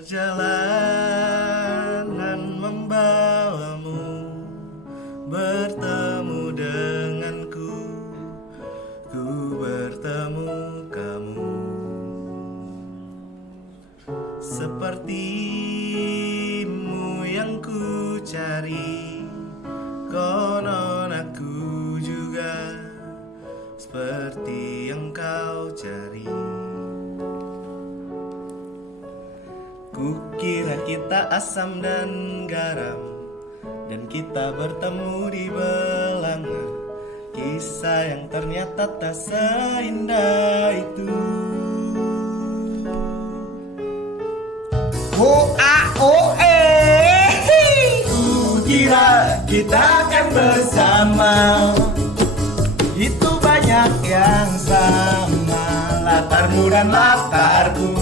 Perjalanan membawamu bertemu denganku, ku bertemu kamu. Sepertimu yang ku cari, konon aku juga seperti yang kau cari. Kukira kita asam dan garam, dan kita bertemu di belanga. Kisah yang ternyata tak seindah itu. Kukira kita akan bersama, itu banyak yang sama, latarmu dan latarku.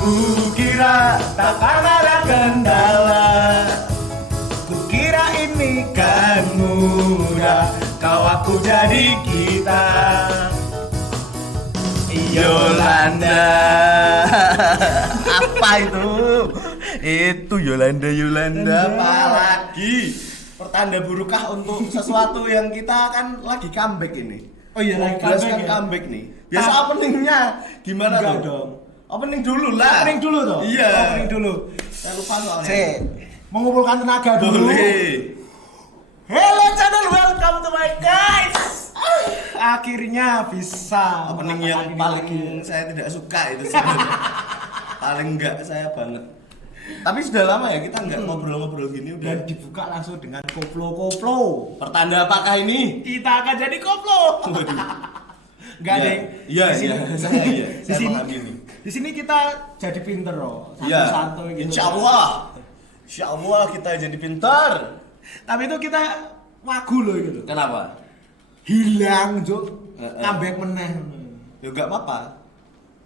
Kukira takkan ada kendala, kukira ini kan mudah, kau aku jadi kita. Yolanda. Apa itu? Itu Yolanda apalagi? Pertanda burukkah untuk sesuatu yang kita kan lagi comeback ini? Oh iya, lagi comeback, comeback nih. Biasa openingnya gimana enggak tuh? Dong. Opening dulu lah. Opening dulu toh? Iya. Opening dulu. Saya lupa soalnya. Mengumpulkan tenaga dulu. Boleh. Hello channel, welcome to my guys. Akhirnya bisa. Opening yang paling saya tidak suka itu sebenarnya. Paling enggak saya banget. Tapi sudah lama ya kita enggak ngobrol-ngobrol gini udah. Dan dibuka langsung dengan koplo-koplo. Pertanda apakah ini? Kita akan jadi koplo. Enggak ada. Iya, saya Di sini, mengamini. di sini kita jadi pinter loh. Iya. Santai gitu. Insya Allah kita jadi pintar. Tapi itu kita wagu loh gitu. Kenapa? Hilang, Juk. Comeback meneh. Ya enggak apa-apa.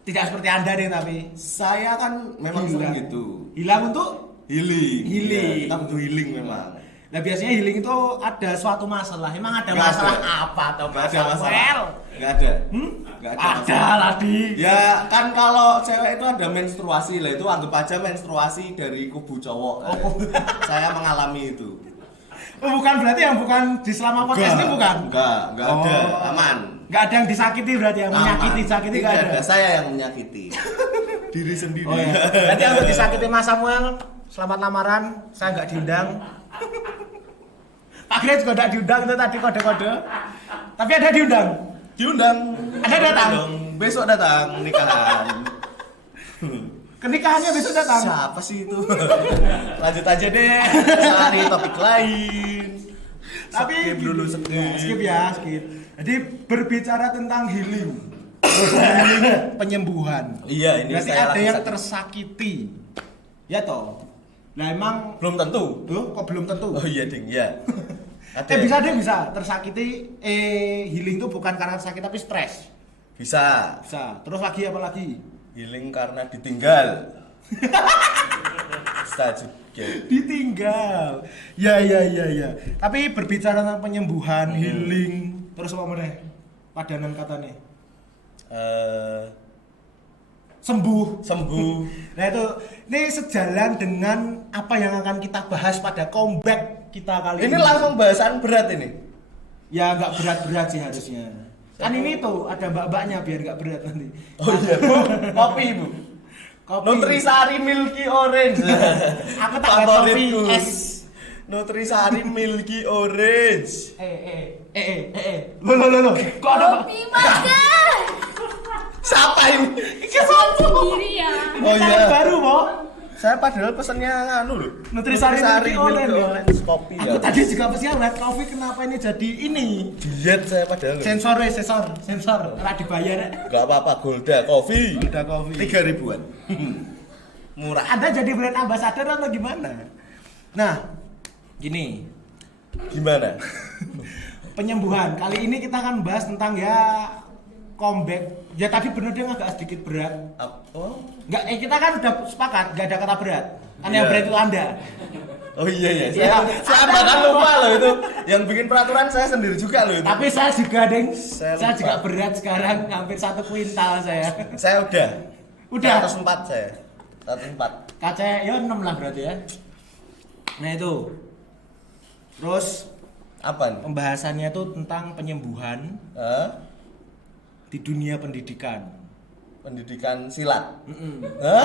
Tidak seperti Anda deh tapi. Saya kan memang sering gitu. Hilang untuk Healing. Healing. Ya, kita butuh healing memang. nah biasanya healing itu ada suatu masalah. Emang ada Nggak masalah ada. apa atau Enggak ada masalah. Enggak ada. Enggak ada. Ada masalah. lah di. Ya kan kalau cewek itu ada menstruasi lah, itu anggap aja menstruasi dari kubu cowok. Saya mengalami itu. Oh, bukan berarti yang bukan di selama podcast ini bukan? Enggak ada, aman. Enggak ada yang disakiti berarti yang menyakiti, sakiti Tidak enggak ada. saya yang menyakiti diri sendiri. Oh iya. Berarti yang udah disakiti Mas Samuel, selamat lamaran, saya enggak diundang. Pak Grace juga enggak diundang itu tadi kode-kode. Tapi ada diundang. Diundang. Ada datang. Dong. Besok datang nikahan. Kenikahannya besok datang. Siapa sih itu? Lanjut aja deh. Cari topik lain. Tapi skip dulu skip ya, skip. Jadi berbicara tentang healing. Healing penyembuhan. Iya, ini berarti saya ada lagi yang sakit. tersakiti. Ya toh. Nah emang Belum tentu. Loh, kok belum tentu? Oh iya ding, ya. Ada. Bisa deh bisa tersakiti healing itu bukan karena sakit tapi stres. Bisa. Bisa. Terus lagi apa lagi? Healing karena ditinggal. Bisa juga. Ditinggal. Ya. Tapi berbicara tentang penyembuhan, healing, terus apa meneh? Padanan katanya. Sembuh. Nah itu ini sejalan dengan apa yang akan kita bahas pada comeback kita kali ini. Ini langsung bahasan berat ini. Ya nggak berat-berat sih harusnya. Kan ini tuh ada mbak-mbaknya biar nggak berat nanti. Oh iya, Bu. Kopi, Bu. Kopi. Nutrisari Milky Orange. Aku tak ada kopi Favoritku. es. Nutrisari Milky Orange. Loh. Kok ada Kopi mada. Siapa ini? Sendiri ya. Oh tangan iya. baru, Bo. Saya padahal pesannya anu loh. Nutrisari Milky Orange. Kopi Aku ya. tadi juga pesan red coffee, kenapa ini jadi ini? Diet saya padahal. Sensor. Ora dibayar. Enggak apa-apa, Golda Coffee. Golda Coffee. 3.000-an. Murah. Anda jadi brand ambassador atau gimana? Nah, gini. Gimana? Penyembuhan. Kali ini kita akan bahas tentang ya comeback. Ya tadi bener dia agak sedikit berat. Oh. Enggak, kita kan udah sepakat enggak ada kata berat. Kan Iya. yang berat itu Anda. Oh iya ya. Iya. Saya bahkan lupa loh itu. Yang bikin peraturan saya sendiri juga loh itu. Tapi saya juga, Deng. Saya Saya lupa. juga berat sekarang hampir 1 kuintal saya. Saya udah. Udah. 104 saya. 104. Kaca ya 6 lah berarti ya. Nah itu. Terus Apa nih? pembahasannya itu tentang penyembuhan Hah? di dunia pendidikan. Pendidikan silat. Mm-mm. Hah?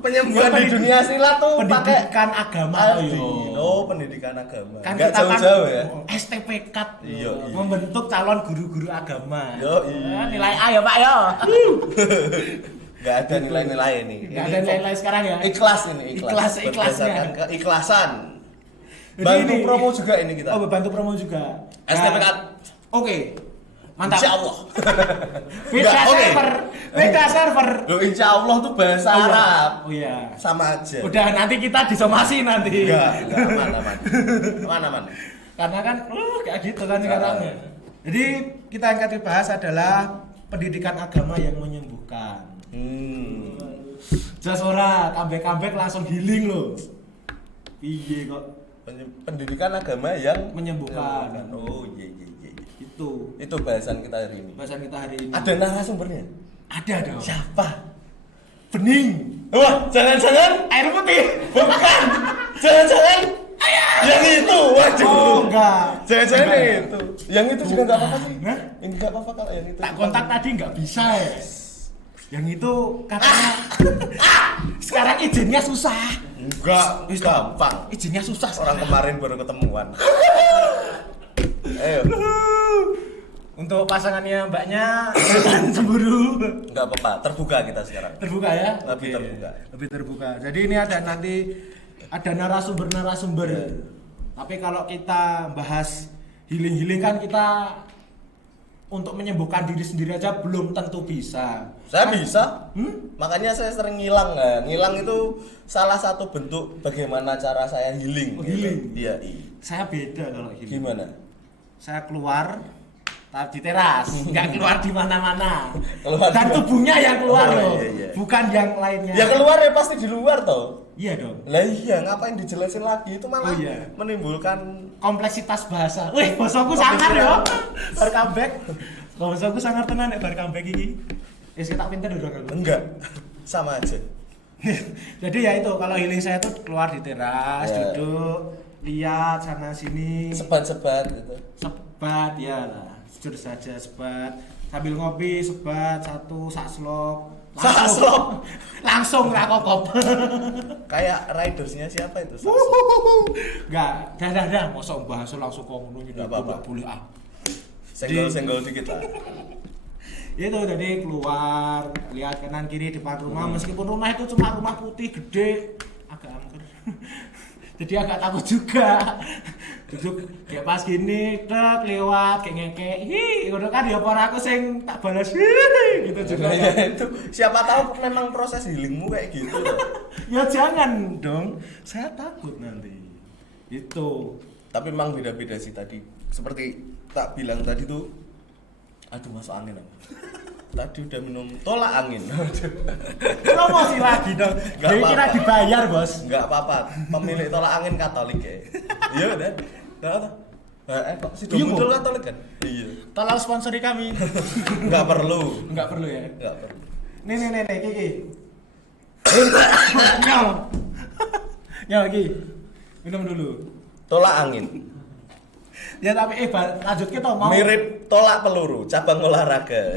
Penyembuhan di dunia silat tuh pakai Pendidikan agama Aldi. yo. Oh, pendidikan agama. Kan Enggak kita jauh-jauh ya. STPK Iya, iya. membentuk calon guru-guru agama. Yo, iya. Nilai A ya Pak ya. Enggak ada nilai-nilai ini. Nggak ada nilai sekarang ya. Ikhlas ini, ikhlas. Ikhlasnya. Berdasarkan keikhlasan. Jadi Bantu ini- promo juga ini kita. Oh, bantu promo juga. STPK. Oke. Mantap. Insya Allah. Beda Enggak, oke. server. Beda server. Loh, insya Allah tuh bahasa Oh, iya. Arab. Oh iya. Sama aja. Udah nanti kita disomasi nanti. Enggak, aman. Aman. Karena kan kayak gitu kan sekarang. Jadi kita yang akan dibahas adalah pendidikan agama yang menyembuhkan. Jelas ora, comeback langsung healing loh. Piye kok Pendidikan agama yang menyembuhkan. Oh, iya. Itu bahasan kita hari ini. Bahasan kita hari ini. Ada narasumbernya? Ada dong. Siapa? Bening. Wah, jangan-jangan Air putih. bukan. Jangan-jangan yang itu. Waduh. Oh, enggak. Jangan-jangan Enggak. yang itu. Yang itu juga enggak apa-apa sih. Hah? Ini enggak apa-apa kalau yang itu. Tak kontak tadi nggak bisa ya. Yang itu katanya sekarang izinnya susah. Enggak, gampang. Izinnya susah Orang sekarang. kemarin baru ketemuan. Ayo, Untuk pasangannya mbaknya jangan cemburu. enggak apa-apa. Terbuka kita sekarang. Terbuka ya? Lebih Oke. terbuka. Lebih terbuka. Jadi ini ada nanti ada narasumber. Ya. Tapi kalau kita bahas healing kan kita untuk menyembuhkan diri sendiri aja belum tentu bisa. Saya bisa. Hmm? Makanya saya sering ngilang. Nah, ngilang itu salah satu bentuk bagaimana cara saya healing. Oh, healing? Iya. Saya beda kalau healing. Gimana? Saya keluar di teras, nggak keluar di mana-mana. Keluar Dan di mana? tubuhnya yang keluar Oh, loh, iya. bukan yang lainnya. Ya keluar ya pasti di luar toh. Iya dong. Lah iya, ngapain dijelasin lagi? Itu malah Oh, iya. menimbulkan Kompleksitas bahasa. Wih, bosoku sangar ya. Bar comeback. Bosoku sangar tenan nek bar comeback iki. Wis kita pinter udah aku. enggak. Sama aja. Jadi ya itu kalau healing saya tuh keluar di teras, Ya. duduk, lihat sana sini, Sebat-sebat gitu. sebat ya lah. Jujur saja sebat. Sambil ngopi sebat satu sak slop. Sak slop? Langsung rakokop. Kayak ridersnya siapa itu? Enggak, dah, mosok bahas langsung kok ngono Nggak apa-apa. boleh ah. Senggol-senggol dikit lah. Itu jadi keluar, lihat kanan kiri depan rumah, meskipun rumah itu cuma rumah putih gede, agak angker. Jadi agak takut juga. Duduk kayak pas gini, tek lewat kayak ngekek. Hi, ngono kan ya para aku sing tak balas. Hi, gitu juga. Ya, itu siapa tahu memang proses healingmu kayak gitu loh. Ya jangan dong. Saya takut nanti. Itu. Tapi memang beda-beda sih tadi. Seperti tak bilang tadi tuh, aduh masuk angin aku. Tadi udah minum tolak angin. Promosi lagi dong. Nggak Jadi kira apa-apa. dibayar, Bos. Enggak apa-apa. Pemilik tolak angin Katolik ya. Iya udah. Kok si Iya, muncul Bu. Katolik kan? Iya. Tolong sponsori kami. Enggak perlu. Enggak perlu ya. Enggak perlu. Nih, Kiki. Nyol. Nyol, Ki. Minum dulu. Tolak angin. Ya tapi lanjut kita mau. Mirip tolak peluru, cabang olahraga.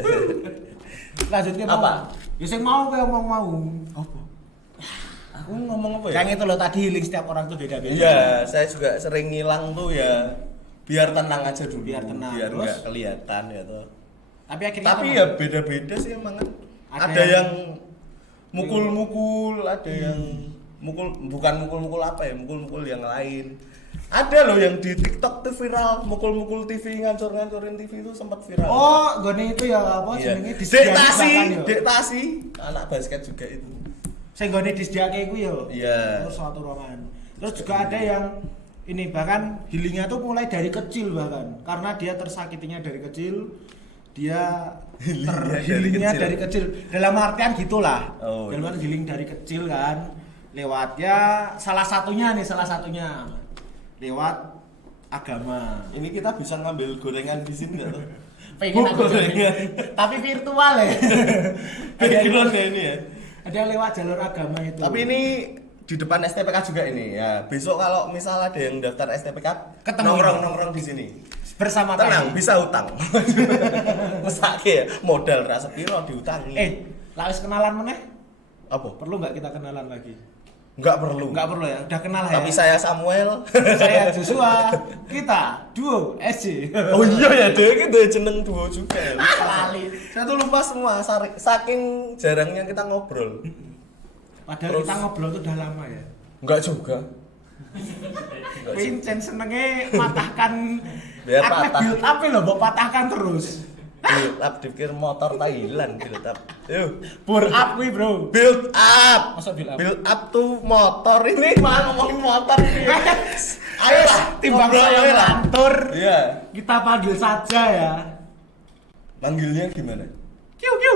Lanjut kita Apa? Ya sing mau kayak mau. Apa? Aku ngomong apa ya? Yang itu loh tadi healing setiap orang tuh beda-beda. Iya, saya juga sering ngilang tuh ya. Biar tenang aja dulu. Biar tenang. Biar Terus? nggak kelihatan ya toh. Tapi akhirnya Tapi tenang. ya beda-beda sih emang kan. Ada Ada yang- yang mukul-mukul, ada yang mukul bukan mukul-mukul apa ya, mukul-mukul yang lain. Ada loh yang di TikTok tuh viral, mukul-mukul TV, ngancur-ngancurin TV itu sempat viral. Oh, gone itu ya apa iya. jenenge Dek Tasi, ya. Dek Tasi, anak basket juga itu. Sing gone disediake iku ya. Iya. Terus suatu ruangan. Terus juga ada yang ini bahkan healingnya tuh mulai dari kecil bahkan karena dia tersakitinya dari kecil dia Healingnya dari dari kecil dalam artian gitulah Oh, dalam iya. artian healing dari kecil kan lewat ya salah satunya lewat agama. Ini kita bisa ngambil gorengan di sini nggak tuh? Pengen aku jadi. Tapi virtual ya. Background ya ini ya. Ada lewat jalur agama itu. Tapi ini di depan STPK juga ini ya. Besok kalau misal ada yang daftar STPK, Ketemu. nongkrong di sini. bersama Tenang, Tani. bisa utang. Mesake ya, modal rasa piro diutangi. Lah wis kenalan meneh? Apa? Perlu nggak kita kenalan lagi? Enggak perlu. Nggak perlu ya, udah kenal ya. Tapi saya Samuel. Saya Joshua. Kita duo SC. Oh iya ya, dia gitu jeneng duo juga ya. Lali. Saya tuh lupa semua, saking jarangnya kita ngobrol. Padahal kita ngobrol tuh udah lama ya. Enggak juga. Vincent senenge matahkan. Biar Aktif patah. build up lho, mbok patahkan terus. Build up dipikir motor Thailand build up. Yuk, Bore up kuwi, Bro. build up. Masa build up? Build up tuh motor ini malah ngomongin motor ini. Ayo lah, Timbang ngobrol saya aja lah. ngantur, Iya. kita panggil saja ya. Manggilnya gimana? Kiu kiu.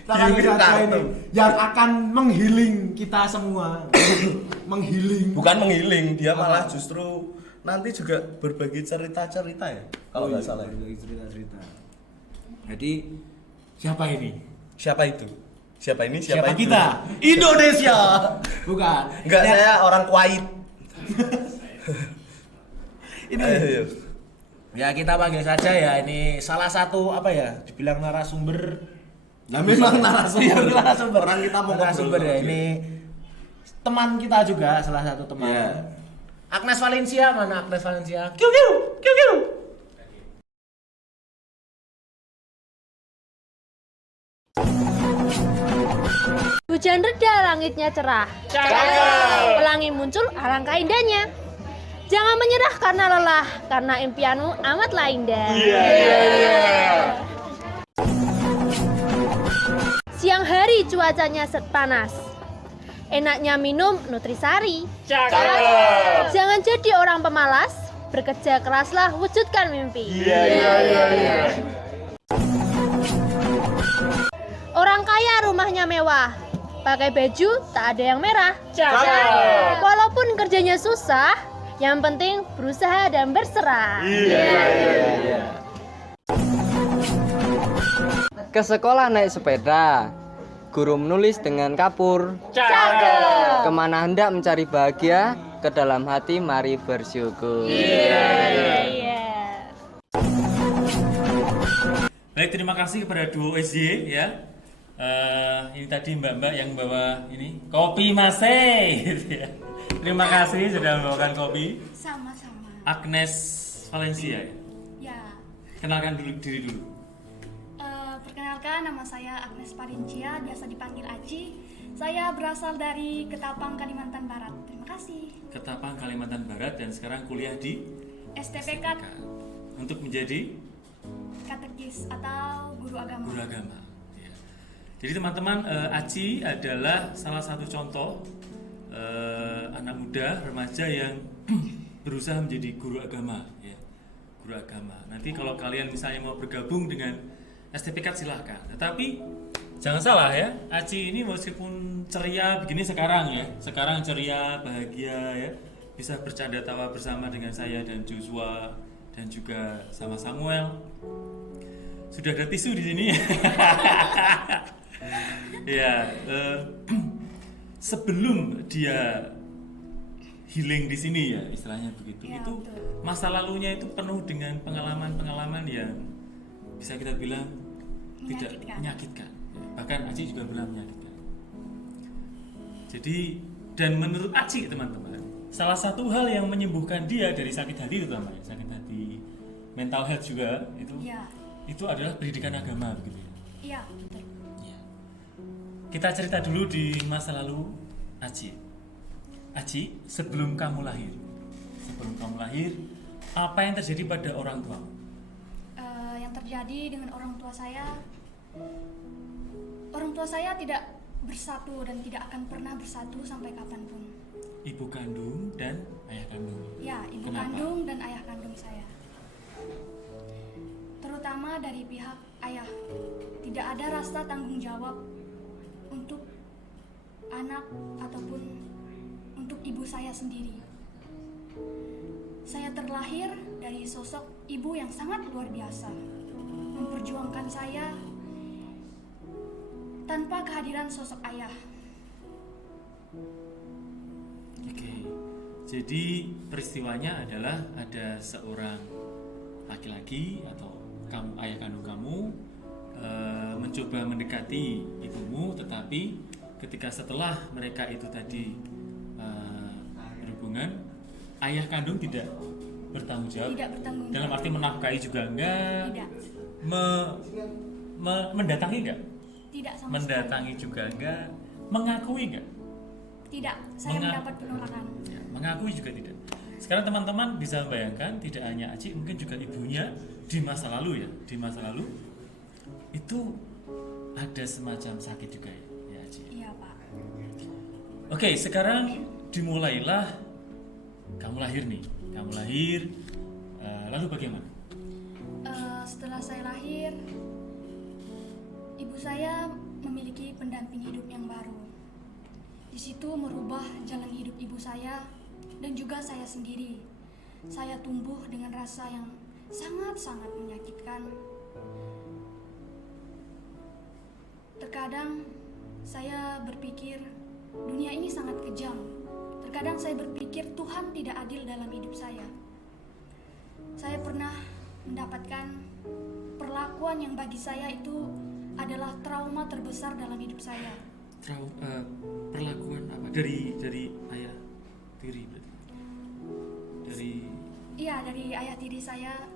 Kita panggil Kiu, saja kartu. ini yang akan menghealing kita semua. Menghealing. Bukan menghiling, dia malah justru nanti juga berbagi cerita-cerita ya. Kalau nggak salah. Berbagi cerita-cerita. Jadi siapa ini? Siapa itu? Siapa ini? Siapa itu? kita? Indonesia. Bukan. Enggak, Ya, saya orang Kuwait. ini. Ayo. Ya kita panggil saja ya, ini salah satu apa ya, dibilang narasumber. Nah, memang narasumber. Iya, narasumber. Orang kita mau narasumber ngobrol ya, sama ini teman kita juga, salah satu teman. Iya. Agnes Valencia, mana Agnes Valencia? Kiu kiu, kiu kiu. Hujan reda, langitnya cerah. Pelangi muncul, alangkah indahnya. Jangan menyerah karena lelah, karena impianmu amatlah indah. Siang hari cuacanya panas. Enaknya minum Nutrisari. Jangan jadi orang pemalas, bekerja keraslah wujudkan mimpi. Orang kaya rumahnya mewah, pakai baju tak ada yang merah. Walaupun kerjanya susah, yang penting berusaha dan berserah. Ke sekolah naik sepeda, guru menulis dengan kapur. Kemana hendak mencari bahagia, ke dalam hati mari bersyukur. Baik, terima kasih kepada duo SJ ya. Ini tadi mbak-mbak yang bawa ini kopi masih gitu ya. Terima kasih sudah membawakan kopi. Sama-sama. Agnes Valencia ya. Ya, Kenalkan dulu diri dulu. perkenalkan nama saya Agnes Parincia, biasa dipanggil Aci. Saya berasal dari Ketapang, Kalimantan Barat. Terima kasih. Ketapang, Kalimantan Barat dan sekarang kuliah di STPK untuk menjadi katekis atau guru agama. guru agama. Ya. Jadi teman-teman, Aci adalah salah satu contoh anak muda remaja yang berusaha menjadi guru agama. Ya. Guru agama. Nanti kalau kalian misalnya mau bergabung dengan STPK silahkan. Tetapi jangan salah ya, Aci ini meskipun ceria begini sekarang ya, sekarang ceria, bahagia ya, bisa bercanda tawa bersama dengan saya dan Joshua dan juga sama Samuel. Sudah ada tisu di sini. Ya, sebelum dia healing di sini ya, istilahnya begitu. Ya, itu betul. masa lalunya itu penuh dengan pengalaman-pengalaman yang bisa kita bilang tidak Menyakitkan. menyakitkan. Bahkan Aci juga pernah menyakitkan. Jadi, dan menurut Aci teman-teman, salah satu hal yang menyembuhkan dia dari sakit hati terutama ya, sakit hati, mental health juga Iya, itu adalah pendidikan agama begitu ya. iya, betul. Ya. Kita cerita dulu di masa lalu Aci. Aci, sebelum kamu lahir, apa yang terjadi pada orang tua? Yang terjadi dengan orang tua saya tidak bersatu dan tidak akan pernah bersatu sampai kapanpun. Ibu kandung dan ayah kandung. Ya, ibu Kenapa? kandung dan ayah kandung saya. Terutama dari pihak ayah. Tidak ada rasa tanggung jawab untuk anak ataupun untuk ibu saya sendiri. Saya terlahir dari sosok ibu yang sangat luar biasa, memperjuangkan saya tanpa kehadiran sosok ayah. Oke, jadi peristiwanya adalah ada seorang laki-laki atau ayah kandung kamu mencoba mendekati ibumu, tetapi ketika setelah mereka itu tadi berhubungan, ayah kandung tidak bertanggung jawab. Tidak bertanggung Dalam jawab. arti menafkahi juga enggak. Tidak. Mendatangi enggak? Tidak sama Mendatangi juga enggak. Mengakui enggak? sekali. Tidak, saya mendapat penolakan. Ya, mengakui juga tidak. Sekarang teman-teman bisa membayangkan, tidak hanya Aci, mungkin juga ibunya di masa lalu ya, di masa lalu itu ada semacam sakit juga ya Aci. Iya, Pak. Oke, sekarang dimulailah kamu lahir nih, kamu lahir, lalu bagaimana? Setelah saya lahir, ibu saya memiliki pendamping hidup yang baru. Di situ merubah jalan hidup ibu saya dan juga saya sendiri. Saya tumbuh dengan rasa yang sangat-sangat menyakitkan. Terkadang saya berpikir dunia ini sangat kejam. Terkadang saya berpikir Tuhan tidak adil dalam hidup saya. Saya pernah mendapatkan perlakuan yang bagi saya itu adalah trauma terbesar dalam hidup saya. Perlakuan apa? Dari ayah tiri berarti? Iya, dari ayah tiri saya.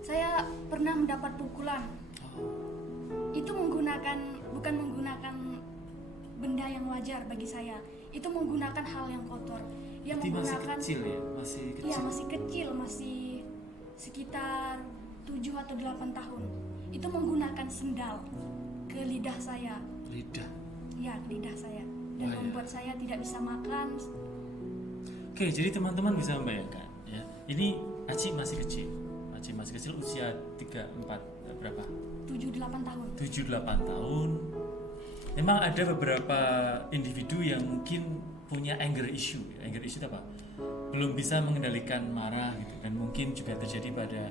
Saya pernah mendapat pukulan. Itu bukan menggunakan benda yang wajar bagi saya. Itu menggunakan hal yang kotor. Yang Masih menggunakan kecil ya? Masih kecil? Iya, masih kecil, masih sekitar 7 atau 8 tahun. Itu menggunakan sendal ke lidah saya. Lidah? Ya, lidah saya. Dan Wah, ya. membuat saya tidak bisa makan. Oke, jadi teman-teman bisa membayangkan ya. Ini Aci masih kecil. Aci masih kecil usia 3-4 berapa? 7-8 tahun. 7-8 tahun. Memang ada beberapa individu yang mungkin punya anger issue. Anger issue itu apa? Belum bisa mengendalikan marah gitu. Dan mungkin juga terjadi pada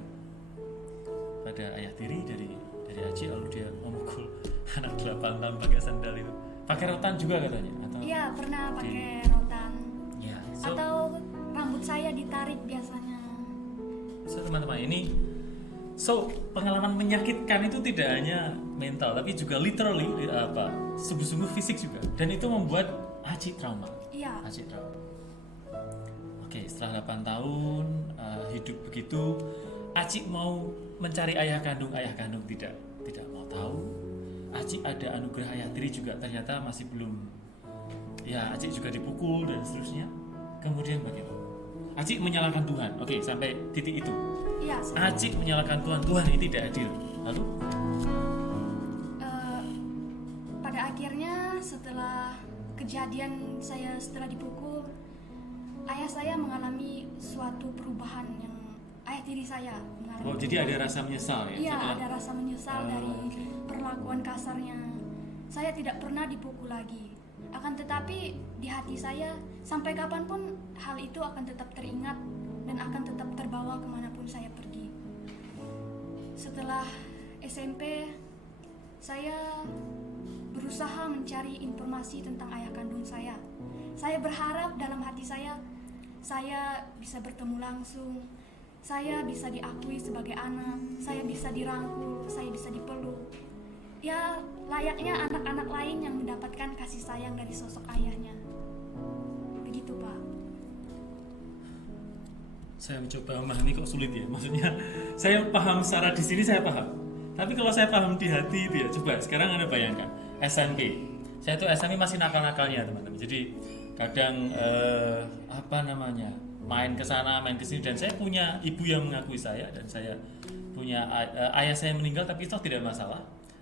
ayah tiri dari Aci, lalu dia memukul anak 8 tahun pakai sandal itu. Pakai rotan juga katanya atau? Iya, pernah pakai Di- rotan. Ya. Atau rambut saya ditarik biasanya. Teman-teman ini, pengalaman menyakitkan itu tidak hanya mental tapi juga literally sungguh-sungguh fisik juga, dan itu membuat Aci trauma. Iya. Aci trauma. Oke, setelah 8 tahun hidup begitu, Aci mau mencari ayah kandung tidak mau tahu. Aci ada anugerah ayah tiri juga, ternyata masih belum. Ya, Aci juga dipukul dan seterusnya. Kemudian bagaimana? Aci menyalahkan Tuhan. Oke, sampai titik itu. Iya. Aci menyalahkan Tuhan ini tidak adil. Lalu? Pada akhirnya setelah kejadian setelah dipukul, ayah saya mengalami suatu perubahan yang ayah tiri saya mengalami. Oh, jadi ada rasa menyesal ya? Iya, setelah- ada rasa menyesal dari perlakuan kasarnya. Saya tidak pernah dipukul lagi. Akan tetapi di hati saya sampai kapanpun hal itu akan tetap teringat dan akan tetap terbawa kemanapun saya pergi. Setelah SMP, saya berusaha mencari informasi tentang ayah kandung saya. Saya berharap dalam hati saya bisa bertemu langsung, saya bisa diakui sebagai anak, saya bisa dirangkul, saya bisa dipeluk. Ya, layaknya anak-anak lain yang mendapatkan kasih sayang dari sosok ayahnya. Begitu, Pak. Saya mencoba memahami, kok sulit ya. Maksudnya saya paham secara di sini, saya paham. Tapi kalau saya paham di hati itu ya, coba sekarang Anda bayangkan SMP. Saya tuh SMP masih nakal-nakalnya teman-teman. Jadi kadang main ke sana, main ke sini, dan saya punya ibu yang mengakui saya, dan saya punya ayah saya meninggal, tapi itu tidak masalah.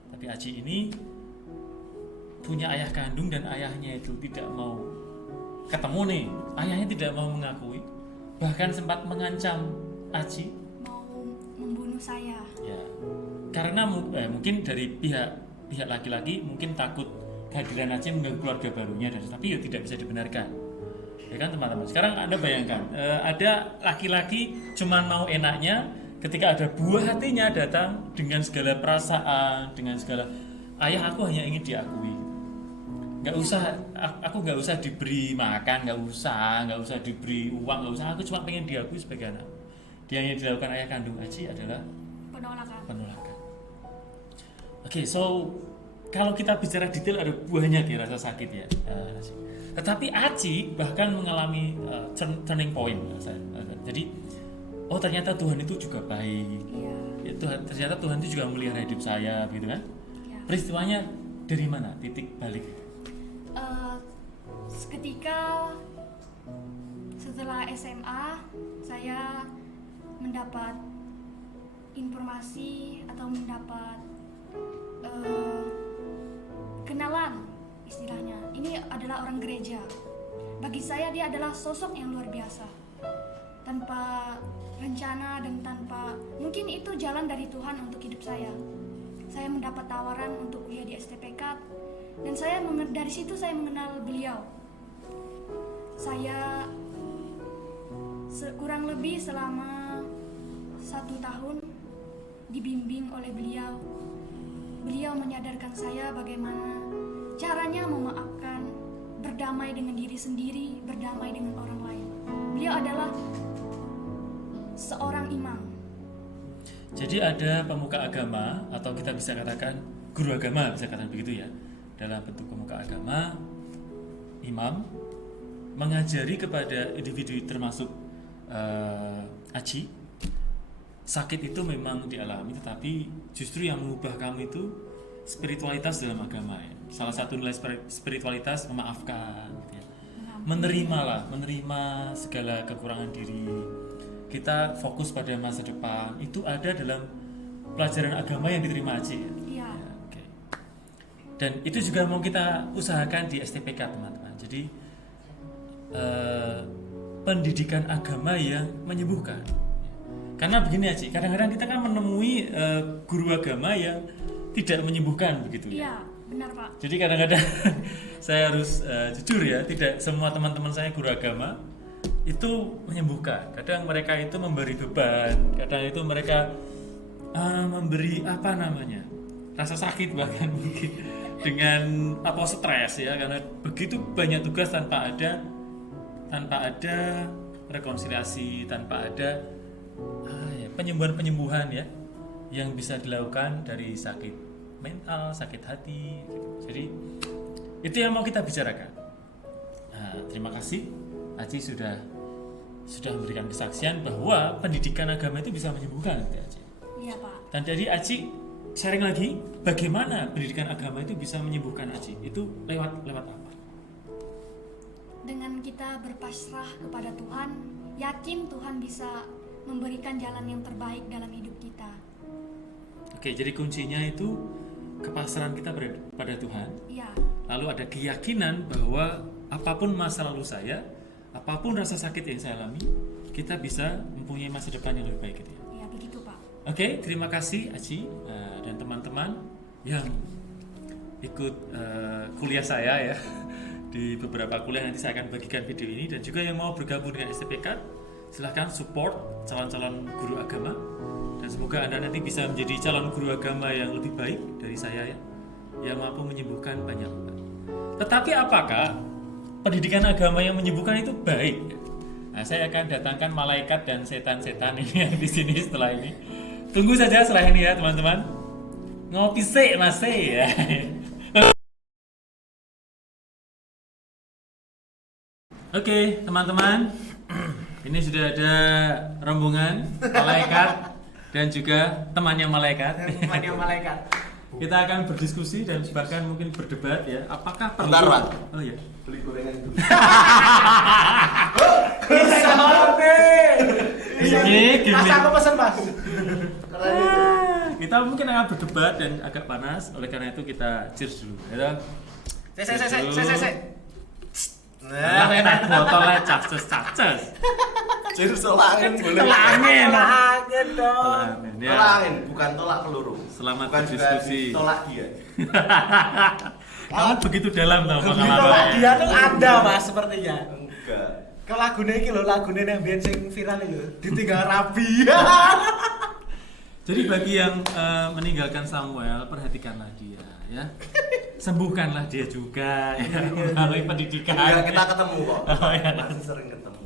Tapi Aci ini punya ayah kandung dan ayahnya itu tidak mau ketemu nih. Ayahnya tidak mau mengakui, bahkan sempat mengancam Aci. Mau membunuh saya. Ya, karena mungkin dari pihak laki-laki mungkin takut kehadiran Aci mengganggu keluarga barunya, dan tapi ya tidak bisa dibenarkan. Ya kan teman-teman. Sekarang Anda bayangkan, ada laki-laki cuman mau enaknya, ketika ada buah hatinya datang dengan segala perasaan, dengan segala, ayah aku hanya ingin diakui. Nggak usah, aku nggak usah diberi makan, nggak usah diberi uang, nggak usah. Aku cuma pengen diakui sebagai anak. Dia yang dilakukan ayah kandung Aci adalah penolakan. Oke, so kalau kita bicara detail ada buahnya di rasa sakit ya. Tetapi Aci bahkan mengalami turning point. Jadi, oh ternyata Tuhan itu juga baik. Ya, ternyata Tuhan itu juga melihara hidup saya, gitu kan? Ya. Peristiwanya dari mana? Titik balik. Ketika setelah SMA saya mendapat informasi atau mendapat kenalan istilahnya. Ini adalah orang gereja. Bagi saya dia adalah sosok yang luar biasa. Tanpa rencana dan tanpa, mungkin itu jalan dari Tuhan untuk hidup saya. Saya mendapat tawaran untuk kuliah di STPK dan dari situ saya mengenal beliau. Saya kurang lebih selama 1 tahun dibimbing oleh beliau. Beliau menyadarkan saya bagaimana caranya memaafkan, berdamai dengan diri sendiri, berdamai dengan orang lain. Beliau adalah seorang imam. Jadi ada pemuka agama atau kita bisa katakan guru agama, bisa katakan begitu ya, dalam bentuk pemuka agama, imam, mengajari kepada individu termasuk Aci. Sakit itu memang dialami, tetapi justru yang mengubah kamu itu spiritualitas dalam agama ya. Salah satu nilai spiritualitas memaafkan gitu ya. Menerima segala kekurangan diri. Kita fokus pada masa depan. Itu ada dalam pelajaran agama yang diterima Aci ya. Iya. Ya, okay. Dan itu juga mau kita usahakan di STPK teman-teman. Jadi pendidikan agama yang menyembuhkan. Karena begini Aci, kadang-kadang kita kan menemui guru agama yang tidak menyembuhkan begitu ya. Iya, benar Pak. Jadi kadang-kadang saya harus jujur ya, tidak semua teman-teman saya guru agama itu menyembuhkan. Kadang mereka itu memberi beban, kadang itu mereka memberi rasa sakit bahkan mungkin dengan stres ya, karena begitu banyak tugas tanpa ada rekonsiliasi, tanpa ada penyembuhan ya yang bisa dilakukan dari sakit mental, sakit hati gitu. Jadi itu yang mau kita bicarakan. Terima kasih Aci sudah memberikan kesaksian bahwa pendidikan agama itu bisa menyembuhkan gitu, Aci. Iya Pak. Dan jadi Aci sharing lagi bagaimana pendidikan agama itu bisa menyembuhkan Aci. Itu lewat apa? Dengan kita berpasrah kepada Tuhan, yakin Tuhan bisa memberikan jalan yang terbaik dalam hidup kita. Oke, jadi kuncinya itu kepasrahan kita pada Tuhan. Iya. Lalu ada keyakinan bahwa apapun masa lalu saya, apapun rasa sakit yang saya alami, kita bisa mempunyai masa depan yang lebih baik gitu ya. Iya, begitu Pak. Oke, terima kasih Aci dan teman-teman yang ikut kuliah saya ya. Di beberapa kuliah nanti saya akan bagikan video ini, dan juga yang mau bergabung dengan STPK silahkan support calon-calon guru agama, dan semoga Anda nanti bisa menjadi calon guru agama yang lebih baik dari saya ya, yang mampu menyembuhkan banyak orang. Tetapi apakah pendidikan agama yang menyembuhkan itu baik? Nah, saya akan datangkan malaikat dan setan-setan ini yang di sini setelah ini. Tunggu saja setelah ini ya teman-teman. Ngopi sik Mas ya. Oke, teman-teman. Ini sudah ada rombongan malaikat dan juga temannya malaikat. Temannya malaikat. Kita akan berdiskusi dan bahkan mungkin berdebat ya. Apakah perlu? Bentar, Pak. Oh iya. Beli gorengan dulu. Gini. Mas aku pesen Mas. Kita mungkin akan berdebat dan agak panas. Oleh karena itu kita cheers dulu. Ya. Saya. Nah, enak botolnya caces. Cheers tolangin boleh. Telangin. Telangin dong. Telangin, ya. Tolangin, bukan tolak peluru. Selamat Bukan juga berdiskusi. tolak dia. Kamu begitu dalam tau Tolak pengalamannya. dia tuh ada Mas sepertinya. Enggak. Ke lagune iki lho, lagune yang biyen sing viral iki lho, ditinggal rabi. Jadi bagi yang meninggalkan Samuel, perhatikanlah dia ya. Sembuhkanlah dia juga ya, melalui pendidikan. Ya, kita ketemu kok. Oh, ya. Masih sering ketemu.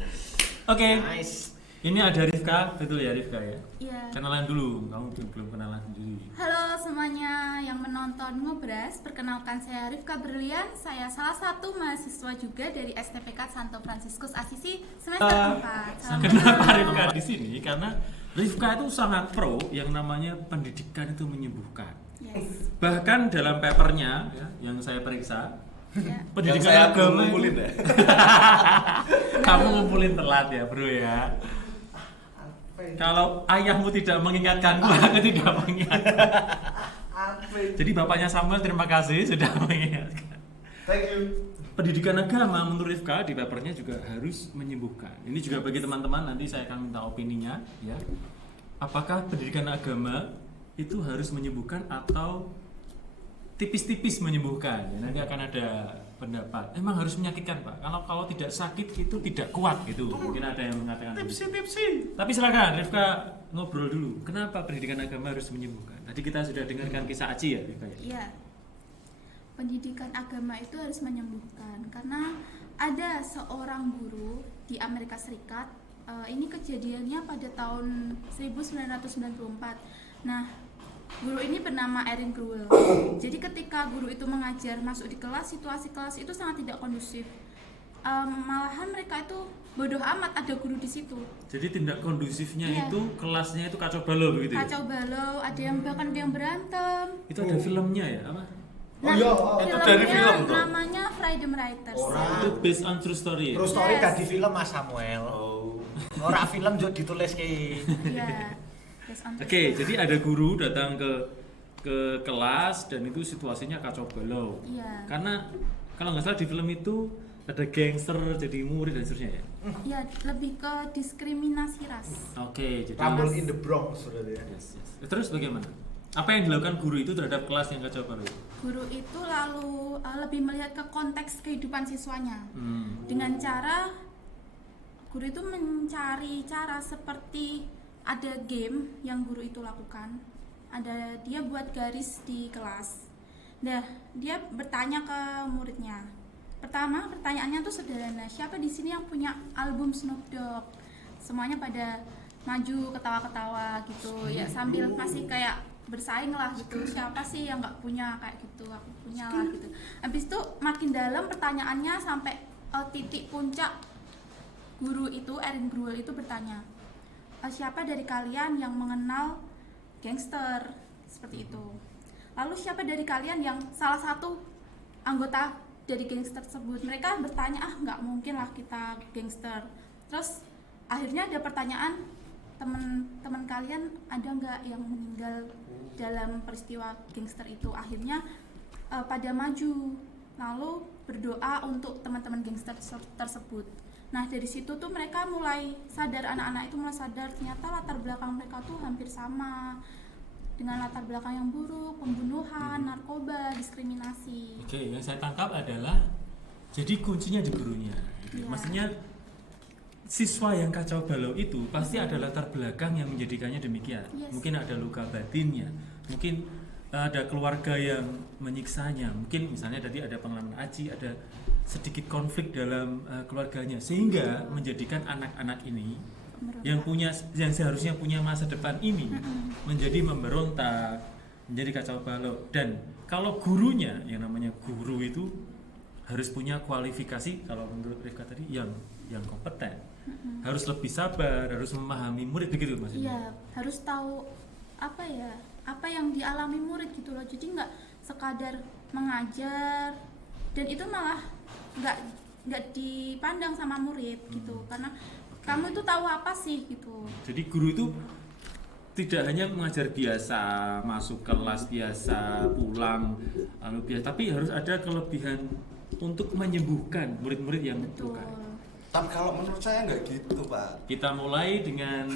Oke. Nice. Ini ada Rifka, betul ya Rifka ya? Iya. Kenalan dulu, kamu belum kenalan sendiri. Halo semuanya yang menonton Ngobras, perkenalkan saya Rifka Berlian. Saya salah satu mahasiswa juga dari STPK Santo Fransiskus Assisi semester 4. Salam Kenapa kenal. Rifka di sini? Karena Rifka itu sangat pro yang namanya pendidikan itu menyembuhkan. Yes. Bahkan dalam papernya ya, yang saya periksa, Ya. Yang pendidikan saya agama ngumpulin itu- ya. Kamu ngumpulin telat ya bro ya. Kalau ayahmu tidak mengingatkanku, aku tidak mengingatkan. Jadi bapaknya Samuel terima kasih sudah mengingatkan. Thank you. Pendidikan agama menurut Rifka di papernya juga harus menyembuhkan. Ini juga bagi teman-teman, nanti saya akan minta opininya ya. Apakah pendidikan agama itu harus menyembuhkan atau tipis-tipis menyembuhkan? Ya, nanti akan ada pendapat. Emang harus menyakitkan Pak? Kalau tidak sakit itu tidak kuat gitu. Mungkin ada yang mengatakan tipsi. Tapi silakan Rifka ngobrol dulu. Kenapa pendidikan agama harus menyembuhkan? Tadi kita sudah dengarkan kisah Aci ya Rifka ya. Iya. Pendidikan agama itu harus menyembuhkan karena ada seorang guru di Amerika Serikat. Ini kejadiannya pada tahun 1994. Nah, guru ini bernama Erin Gruwel. Jadi ketika guru itu mengajar masuk di kelas, situasi kelas itu sangat tidak kondusif. Malahan mereka itu bodoh amat ada guru di situ. Jadi tindak kondusifnya Iya. itu kelasnya itu kacau balau begitu ya? Kacau balau, bahkan ada yang berantem. Itu ada filmnya ya? Apa? Nah, iya, itu dari filmnya film tuh. namanya Freedom Writers. Itu based on true story ya? Terus story Yes. dadi film Mas Samuel. Ora film juga ditulis ki. Iya. Based on Oke, true jadi ada guru datang ke kelas dan itu situasinya kacau balau. Iya. Karena kalau nggak salah di film itu ada gangster jadi murid dan seterusnya ya. Ya, lebih ke diskriminasi ras. Oke, jadi Rumble in the Bronx berarti ya. Yes. Terus bagaimana? Apa yang dilakukan guru itu terhadap kelas yang kacau balau? Guru itu lalu lebih melihat ke konteks kehidupan siswanya. Hmm. Dengan cara guru itu mencari cara seperti ada game yang guru itu lakukan. Ada dia buat garis di kelas. Nah, dia bertanya ke muridnya. Pertama, pertanyaannya tuh sederhana. Siapa di sini yang punya album Snoop Dogg? Semuanya pada maju ketawa-ketawa gitu. Ya sambil masih kayak bersaing lah gitu. Siapa sih yang nggak punya kayak gitu? Aku punya lah gitu. Habis itu makin dalam pertanyaannya sampai titik puncak. Guru itu, Erin Gruwel itu bertanya, siapa dari kalian yang mengenal gangster? Seperti itu. Lalu siapa dari kalian yang salah satu anggota dari gangster tersebut? Mereka bertanya, nggak mungkin lah kita gangster. Terus akhirnya ada pertanyaan, teman-teman kalian ada nggak yang meninggal dalam peristiwa gangster itu? Akhirnya pada maju, lalu berdoa untuk teman-teman gangster tersebut. Nah, dari situ tuh mereka mulai sadar, anak-anak itu mulai sadar ternyata latar belakang mereka tuh hampir sama dengan latar belakang yang buruk, pembunuhan, narkoba, diskriminasi. Oke, yang saya tangkap adalah jadi kuncinya di gurunya. Iya. Maksudnya siswa yang kacau balau itu pasti ada latar belakang yang menjadikannya demikian. Yes. Mungkin ada luka batinnya, mungkin ada keluarga yang menyiksanya, mungkin misalnya tadi ada pengalaman Aci, ada sedikit konflik dalam keluarganya sehingga menjadikan anak-anak ini yang seharusnya punya masa depan ini menjadi memberontak, menjadi kacau balau. Dan kalau gurunya, yang namanya guru itu harus punya kualifikasi, kalau menurut Rifka tadi yang kompeten, harus lebih sabar, harus memahami murid begitu maksudnya. Iya, harus tahu apa yang dialami murid gitu loh. Jadi nggak sekadar mengajar dan itu malah nggak dipandang sama murid gitu, karena kamu itu tahu apa sih gitu. Jadi guru itu tidak hanya mengajar biasa, masuk kelas biasa, pulang lalu biasa, tapi harus ada kelebihan untuk menyembuhkan murid-murid yang Betul. luka. Tapi kalau menurut saya nggak gitu, Pak. Kita mulai dengan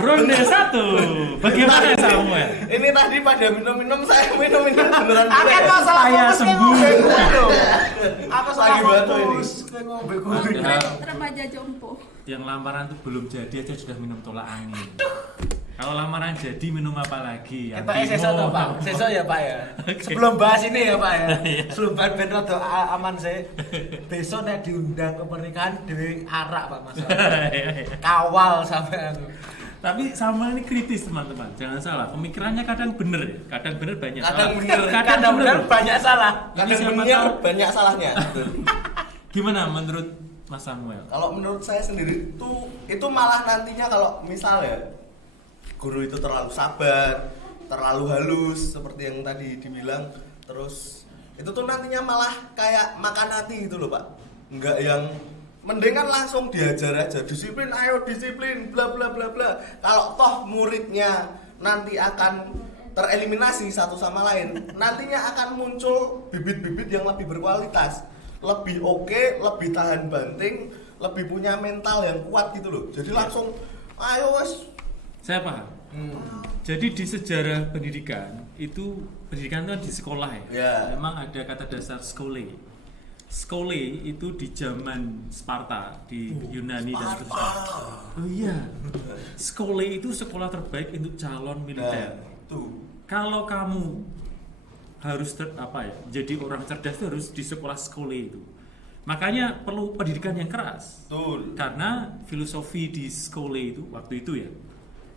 ronde 1. Bagaimana Samuel? Ini tadi pada minum-minum, saya minum-minum beneran. Saya sembuh. Apa Lagi salah batu ini. fokus? Kowe ngombe kuwi. Padahal Remaja jompo. yang lamaran tuh belum jadi aja sudah minum tolak angin. Kalau lamaran jadi minum apa lagi? Pak sesok toh Pak, sesok ya Pak ya. Sebelum bahas ini ya Pak ya, sebelum bahas ben rada aman sih. Besok nek diundang ke pernikahan dhewe arak Pak Mas. Kawal sampean. Tapi sama ini kritis teman-teman, jangan salah. Pemikirannya kadang bener ya, kadang bener banyak Kadang salah. bener, Kadang benar banyak salah. Ini Kadang siapa bener, tahu. banyak salahnya. Gimana menurut Mas Samuel? Kalau menurut saya sendiri itu malah nantinya kalau misal ya guru itu terlalu sabar, terlalu halus seperti yang tadi dibilang, terus itu tuh nantinya malah kayak makan hati gitu loh Pak. Enggak yang mendingan langsung diajar aja, disiplin, ayo disiplin, bla bla bla bla. Kalau toh muridnya nanti akan tereliminasi satu sama lain, nantinya akan muncul bibit-bibit yang lebih berkualitas, lebih oke, lebih tahan banting, lebih punya mental yang kuat gitu loh. Jadi langsung ayo wes. Saya paham. Jadi di sejarah pendidikan itu pendidikan itu kan di sekolah ya. Ya. Memang ada kata dasar skole. Skole itu di zaman Sparta di Yunani dan seterusnya. Oh iya. Skole itu sekolah terbaik untuk calon militer. Tuh. Kalau kamu harus jadi orang cerdas itu harus di sekolah skole itu. Makanya perlu pendidikan yang keras. Betul. Karena filosofi di skole itu waktu itu ya.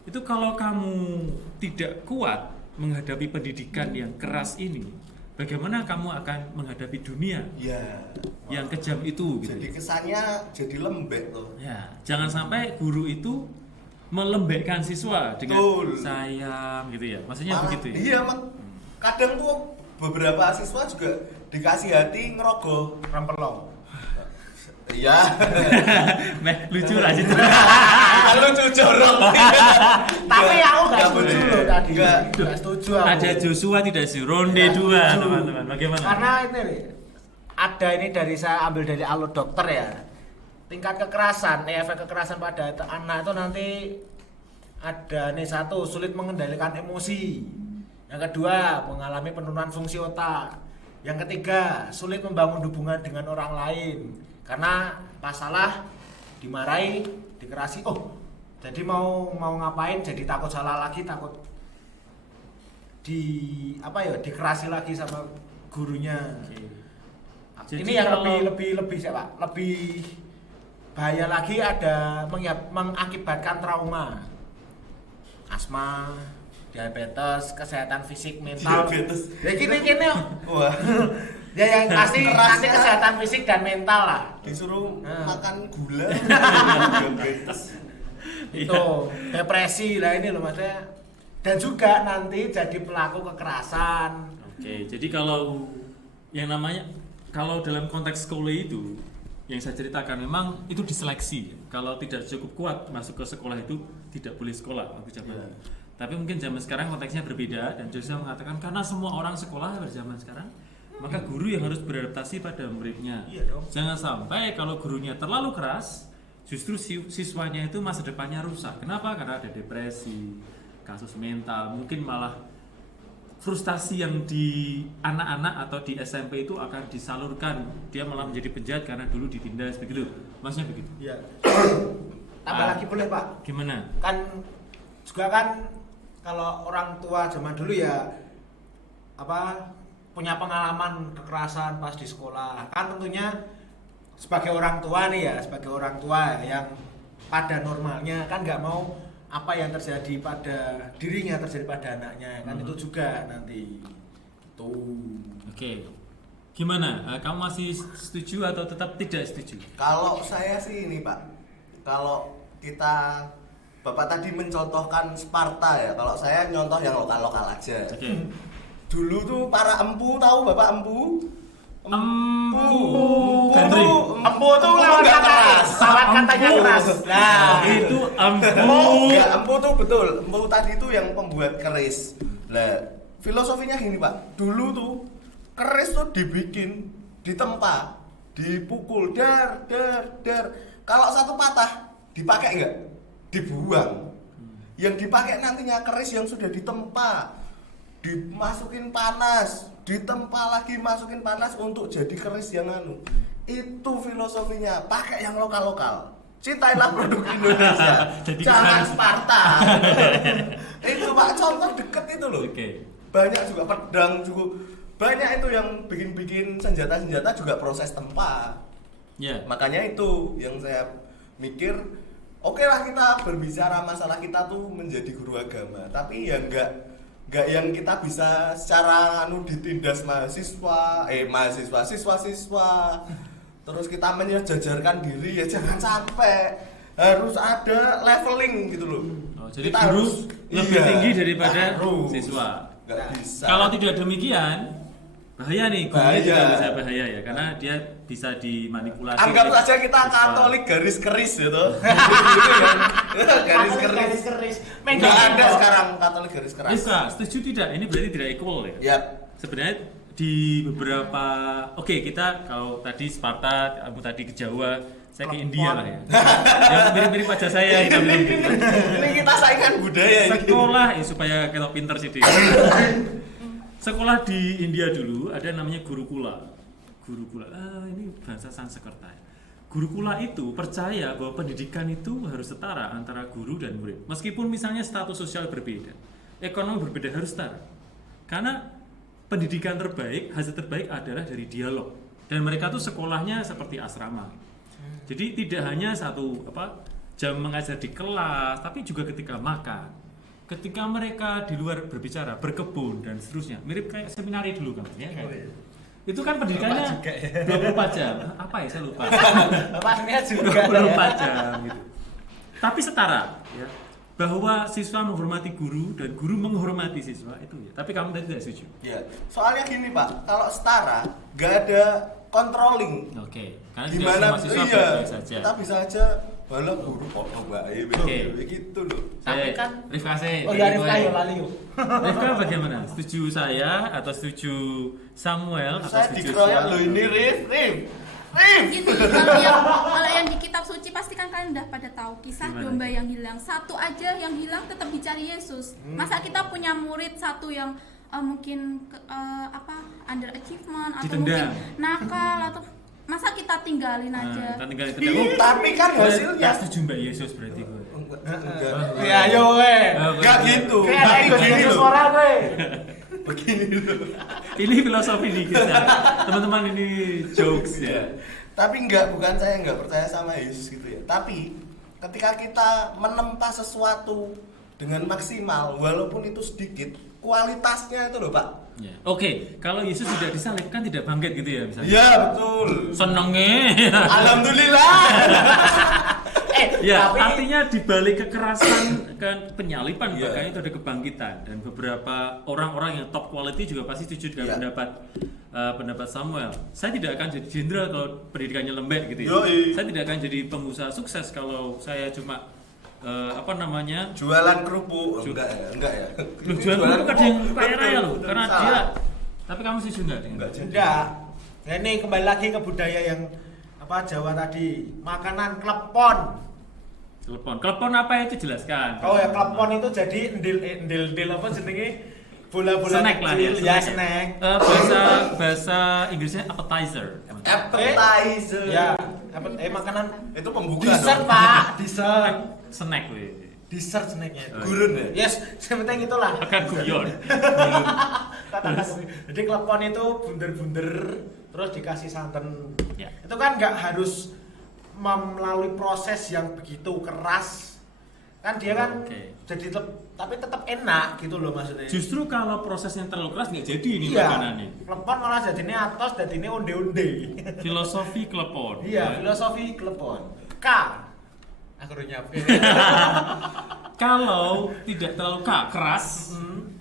Itu kalau kamu tidak kuat menghadapi pendidikan yang keras ini, bagaimana kamu akan menghadapi dunia Ya. yang kejam itu gitu. Jadi kesannya jadi lembek tuh. Ya, jangan sampai guru itu melembekkan siswa dengan Betul. sayang gitu ya. Maksudnya begitu ya. Iya, kadang tuh beberapa siswa juga dikasih hati ngerogoh Rampelong. Iya. Meh, lucu lah situ. Lucu jorok. Tapi aku gak Nggak setuju boleh. loh tadi. Nggak. Gak setuju aku. Ada Joshua tidak sih? Ronde Nggak 2 setuju. teman-teman. Bagaimana? Karena ini ada ini dari saya ambil dari alur dokter ya. Tingkat kekerasan, efek kekerasan pada anak itu nanti ada nih satu, sulit mengendalikan emosi. Yang kedua, mengalami penurunan fungsi otak. Yang ketiga, sulit membangun hubungan dengan orang lain. Karena pas salah dimarahi, dikerasi. Oh, jadi mau ngapain? Jadi takut salah lagi, takut dikerasi lagi sama gurunya. Jadi Ini yang kalau- lebih siapa? Lebih bahaya lagi ada mengakibatkan trauma, asma, diabetes, kesehatan fisik, mental. Diabetes. Ya gini. Wah, Ya yang pasti Kerasnya. nanti kesehatan fisik dan mental lah. disuruh Nah. makan gula. Diabetes. Itu depresi lah ini loh maksudnya. Dan juga nanti jadi pelaku kekerasan. Oke, jadi kalau yang namanya kalau dalam konteks sekolah itu yang saya ceritakan memang itu diseleksi. Kalau tidak cukup kuat masuk ke sekolah itu tidak boleh sekolah waktu zaman Iya. dulu. Tapi mungkin zaman sekarang konteksnya berbeda dan Joshua mengatakan karena semua orang sekolah pada zaman sekarang, maka guru yang harus beradaptasi pada muridnya. Iya dong. Jangan sampai kalau gurunya terlalu keras, justru siswanya itu masa depannya rusak. Kenapa? Karena ada depresi, kasus mental, mungkin malah frustasi yang di anak-anak atau di SMP itu akan disalurkan, dia malah menjadi penjahat karena dulu ditindas begitu, maksudnya begitu. Iya. Tambah lagi boleh Pak. Gimana? Kan juga kan kalau orang tua zaman dulu ya punya pengalaman kekerasan pas di sekolah. Kan tentunya sebagai orang tua nih ya, sebagai orang tua yang pada normalnya kan nggak mau apa yang terjadi pada dirinya terjadi pada anaknya kan itu juga nanti tuh. Oke. Gimana? Kamu masih setuju atau tetap tidak setuju? Kalau saya sih ini Pak, kalau kita Bapak tadi mencontohkan Sparta ya, kalau saya nyontoh yang lokal-lokal aja. Oke. Dulu tuh para empu, tahu Bapak empu? Gandring. Empu tuh lawan nggak kata keras. lawan katanya Empu. keras. Nah, Itu Enggak, empu tuh betul. Empu tadi tuh yang pembuat keris. Lah, filosofinya gini Pak. Dulu tuh keris tuh dibikin, ditempa, dipukul, dar. Kalau satu patah, dipakai enggak? Dibuang. Yang dipakai nantinya keris yang sudah ditempa, dimasukin panas, ditempa lagi, masukin panas untuk jadi keris yang anu. Itu filosofinya, pakai yang lokal-lokal. cintailah produk Indonesia. Jadi Jangan kesan- Sparta. Itu Pak, contoh deket itu loh. Oke. Banyak juga pedang juga. Banyak itu yang bikin senjata-senjata juga proses tempa. Ya. Makanya itu yang saya mikir, oke lah kita berbicara masalah kita tuh menjadi guru agama, tapi ya enggak yang kita bisa secara ditindas mahasiswa siswa terus kita menyejajarkan diri, ya jangan sampai, harus ada leveling gitu loh. Oh, jadi Kita guru harus lebih tinggi daripada harus. siswa. Nggak bisa. Kalau tidak demikian, bahaya nih, gurunya Bahaya. juga bisa bahaya ya, karena dia bisa dimanipulasi. Anggap oleh saja kita siswa. Katolik garis keris gitu. Gitu ya. Garis keris. Enggak ada sekarang Katolik garis keras. Bisa, setuju tidak? Ini berarti tidak equal ya? Ya. Sebenarnya di beberapa, oke, kita kalau tadi Sparta, kamu tadi ke Jawa, saya ke India lah ya. Yang mirip-mirip wajah saya itu. Ini kita saingan budaya ini. Sekolah supaya kita pinter sih. Dik. Sekolah di India dulu ada namanya Gurukula. Ini bahasa Sanskerta. Gurukula itu percaya bahwa pendidikan itu harus setara antara guru dan murid. Meskipun misalnya status sosial berbeda, ekonomi berbeda, harus setara. Karena pendidikan terbaik, hasil terbaik adalah dari dialog. Dan mereka tuh sekolahnya seperti asrama. Jadi tidak hanya satu jam mengajar di kelas, tapi juga ketika makan, ketika mereka di luar berbicara, berkebun dan seterusnya. Mirip kayak seminari dulu kan, ya kan? Itu kan pendidikannya 24 jam. Apa ya, saya lupa. Bapaknya juga 24 jam gitu. Tapi setara ya. Bahwa siswa menghormati guru dan guru menghormati siswa itu ya. Tapi kamu tadi tidak setuju. Ya, soalnya gini Pak, kalau setara nggak ada controlling. Oke, karena tidak Gimana? semua siswa Iya, baik-baik saja. kita bisa aja walau guru kok baik, Oke. gitu loh. Tapi kan Rifka oh ya Rifka ya lali yuk. Rifka bagaimana? Setuju saya atau setuju Samuel atau Saya setuju dikeroyok siapa? loh ini, Rif. Gini, kalau yang di kitab suci pasti kan kalian udah pada tahu kisah Gimana? domba yang hilang. Satu aja yang hilang tetap dicari Yesus. Masa kita punya murid satu yang mungkin underachievement atau Ditendang. mungkin nakal atau masa kita tinggalin Nah, aja. kita tinggal itu. Tapi kan hasilnya Nggak setuju Mbak Yesus berarti gue. enggak. Ya ayo we. Enggak gitu. Kayak ada Tapi ego begini Yesus loh. orang we. Begini loh. Ini filosofi nih kita. Teman-teman ini jokes ya. Tapi bukan saya nggak percaya sama Yesus gitu ya. Tapi ketika kita menempa sesuatu dengan maksimal, walaupun itu sedikit, kualitasnya itu loh Pak. Ya. Oke, kalau Yesus tidak disalib kan tidak bangkit gitu ya misalnya. Iya betul. Senengnya. Alhamdulillah. Ya, tapi- artinya di balik kekerasan kan penyalipan Iya. makanya itu ada kebangkitan dan beberapa orang-orang yang top quality juga pasti setuju dengan Iya. pendapat Samuel. Saya tidak akan jadi jenderal kalau pendidikannya lembek gitu ya. Yoi. Saya tidak akan jadi pengusaha sukses kalau saya cuma Jualan kerupuk enggak ya. Loh, jual kerupuk ada yang kaya Betul, raya loh betul, karena salah. dia. Tapi kamu setuju nggak dengan Enggak itu? jadi. Enggak. Nah, ini kembali lagi ke budaya yang Jawa tadi. Makanan klepon. Klepon apa itu jelaskan. Oh ya klepon itu jadi endil apa jenenge? Bola-bola Snack lah kecil. ya, Ya snack. snack. Bahasa Inggrisnya appetizer. Appetizer. Ya, makanan Itu pembuka dessert, dong. Pak. Dessert. Snack weh. Dessert snacknya. Gurun ya. Yes, sementing itulah. Akan guyon. Jadi klepon itu bunder-bunder terus dikasih santan. Ya. Itu kan nggak harus melalui proses yang begitu keras. Kan dia kan Oke. jadi tapi tetap enak gitu loh maksudnya. Justru kalau prosesnya terlalu keras nggak jadi ini Iya. makanannya. Klepon malah jadinya atos jadinya onde-onde. Filosofi klepon. Iya, filosofi klepon. K. Aku udah nyiapin. Kalau tidak terlalu keras,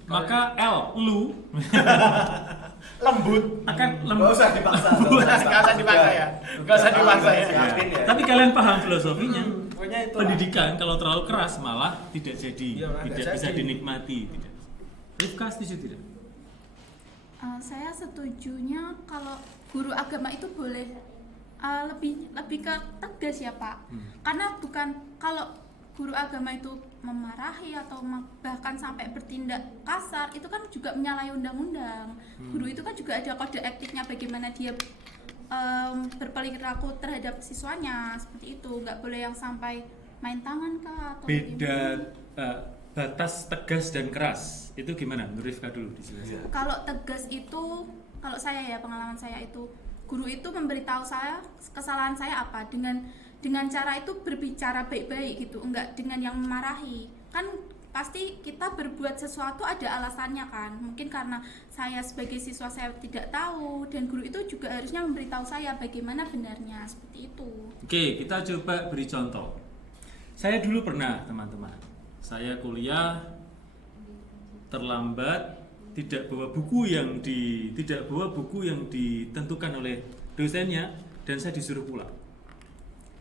maka L lu Lembut. akan Enggak lembut. usah dipaksa. Nggak usah dipaksa ya. Nggak usah dipaksa ya. Siapin ya. Tapi kalian paham filosofinya. Pokoknya itu. Pendidikan kalau terlalu keras malah tidak jadi, Iya, malah tidak nggak bisa jadi. dinikmati. Tidak. Rifka setuju tidak? Saya setujunya kalau guru agama itu boleh lebih ke tegas ya Pak. Karena bukan kalau guru agama itu memarahi atau bahkan sampai bertindak kasar itu kan juga menyalahi undang-undang. Guru itu kan juga ada kode etiknya bagaimana dia berperilaku terhadap siswanya seperti itu, nggak boleh yang sampai main tangan kah atau Beda gimana. batas tegas dan keras itu gimana? Menurut Rifka dulu dijelaskan. Kalau tegas itu, kalau saya ya pengalaman saya itu, guru itu memberitahu saya kesalahan saya apa dengan cara itu berbicara baik-baik gitu, enggak dengan yang memarahi. Kan pasti kita berbuat sesuatu ada alasannya kan, mungkin karena saya sebagai siswa saya tidak tahu, dan guru itu juga harusnya memberitahu saya bagaimana benarnya, seperti itu. Oke, kita coba beri contoh. Saya dulu pernah, teman-teman, saya kuliah terlambat, tidak bawa buku yang ditentukan oleh dosennya, dan saya disuruh pulang.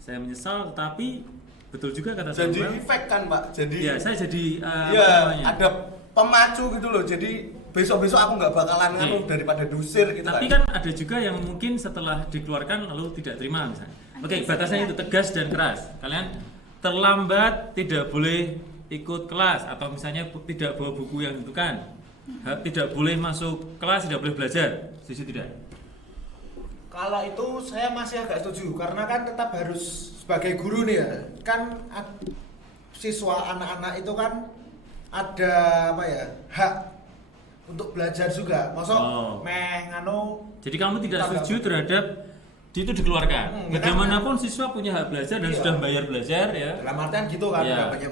Saya menyesal, tetapi betul juga kata Jadi Samuel. efek kan Pak, jadi Ya, saya jadi ya ada pemacu gitu loh, jadi besok-besok aku nggak bakalan Oke. ngaruh daripada dusir gitu Tapi kan ada juga yang mungkin setelah dikeluarkan lalu tidak terima misalnya. Oke, batasnya itu tegas dan keras. Kalian terlambat tidak boleh ikut kelas, atau misalnya tidak bawa buku yang ditentukan. Tidak boleh masuk kelas, tidak boleh belajar. Setuju tidak? Kalau itu saya masih agak setuju, karena kan tetap harus sebagai guru nih ya, kan siswa anak-anak itu kan ada apa ya, hak untuk belajar juga. Maksud meh nganu. Jadi kamu tidak setuju terhadap itu dikeluarkan. Bagaimanapun siswa punya hak belajar dan Iya. sudah bayar belajar ya. Dalam artian gitu kan, Iya. nggak banyak.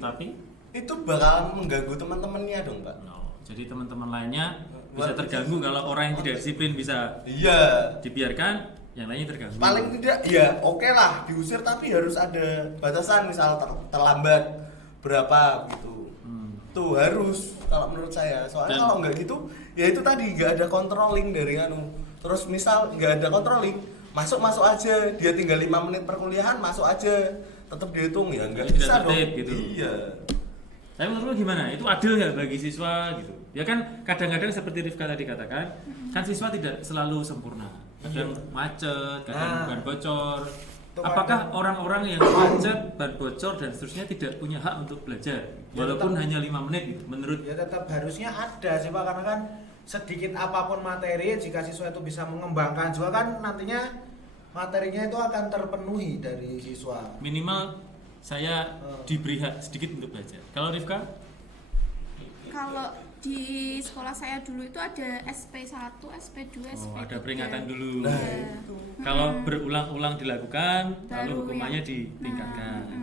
Tapi itu bakalan mengganggu teman-temannya dong Pak. jadi teman-teman lainnya bisa terganggu kalau orang yang tidak disiplin bisa Iya. dibiarkan, yang lainnya terganggu. Paling tidak ya oke lah diusir, tapi harus ada batasan, misal terlambat berapa gitu. Tuh harus kalau menurut saya. Soalnya Dan- kalau nggak gitu ya itu tadi nggak ada controlling dari Terus misal nggak ada controlling, masuk aja, dia tinggal 5 menit perkuliahan masuk aja, tetap dihitung ya nggak Tidak bisa dong. tertib gitu. Iya. Tapi menurut lu gimana? Itu adil nggak bagi siswa gitu? Ya kan kadang-kadang seperti Rifka tadi katakan, kan siswa tidak selalu sempurna. Kadang macet, kadang ban bocor. Apakah orang-orang yang macet, ban bocor dan seterusnya tidak punya hak untuk belajar? Walaupun hanya 5 menit gitu, menurut Ya tetap harusnya ada sih Pak, karena kan sedikit apapun materi, jika siswa itu bisa mengembangkan juga kan nantinya materinya itu akan terpenuhi dari siswa. minimal saya diberi hak sedikit untuk belajar. Kalau Rifka? Kalau di sekolah saya dulu itu ada SP1, SP2, SP3. Ada peringatan dulu. Iya. Kalau berulang-ulang dilakukan, lalu Baru hukumannya yang- ditingkatkan. gitu.